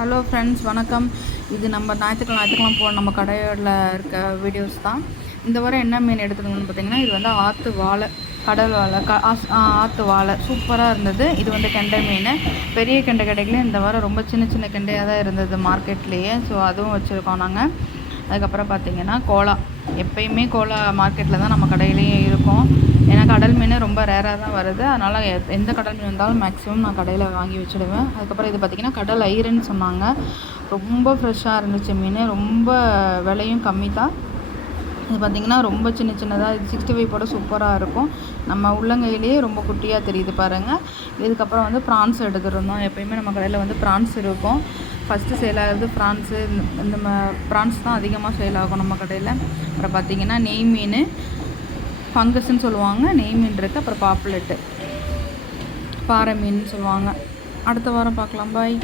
Hello friends, வணக்கம். இது நம்ம ஞாயிற்றுக்கிழமை போகிற நம்ம கடையில் இருக்க வீடியோஸ் தான். இந்த வாரம் என்ன மீன் எடுத்துக்கணும்னு பார்த்தீங்கன்னா, இது வந்து ஆற்று வாழை, கடல் வாழை, ஆற்று வாழை சூப்பராக இருந்தது. இது வந்து கெண்டை மீன். பெரிய கெண்டை கிடைக்கல, இந்த வாரம் ரொம்ப சின்ன சின்ன கெண்டையாக தான் இருந்தது மார்க்கெட்லேயே. ஸோ அதுவும் வச்சுருக்கோம் நாங்கள். அதுக்கப்புறம் பார்த்திங்கன்னா கோலா, எப்பயுமே கோலா மார்க்கெட்டில் தான் நம்ம கடையிலேயே இருக்கும். ஏன்னா கடல் மீன் ரொம்ப ரேராக தான் வருது. அதனால் எந்த கடல் மீன் வந்தாலும் மேக்ஸிமம் நான் கடையில் வாங்கி வச்சுடுவேன். அதுக்கப்புறம் இது பார்த்திங்கன்னா கடல் ஐரன்னு சொன்னாங்க. ரொம்ப ஃப்ரெஷ்ஷாக இருந்துச்சு மீன். ரொம்ப விலையும் கம்மி தான். இது பார்த்திங்கன்னா ரொம்ப சின்ன சின்னதாக, இது 65 போட சூப்பராக இருக்கும். நம்ம உள்ளங்கையிலேயே ரொம்ப குட்டியாக தெரியுது பாருங்கள். இதுக்கப்புறம் வந்து ப்ரான்ஸ் எடுத்துருந்தோம். எப்போயுமே நம்ம கடையில் வந்து ப்ரான்ஸ் இருக்கும். ஃபஸ்ட்டு சேல் ஆகுது ப்ரான்ஸு. இந்த ப்ரான்ஸ் தான் அதிகமாக சேல் ஆகும் நம்ம கடையில். அப்புறம் பார்த்திங்கன்னா நெய் மீன், ஃபங்கஸ்ன்னு சொல்லுவாங்க, நெய் மீன் இருக்குது. அப்புறம் பாப்புலெட்டு, பாறை மீன் சொல்லுவாங்க. அடுத்த வாரம் பார்க்கலாம். பாய்.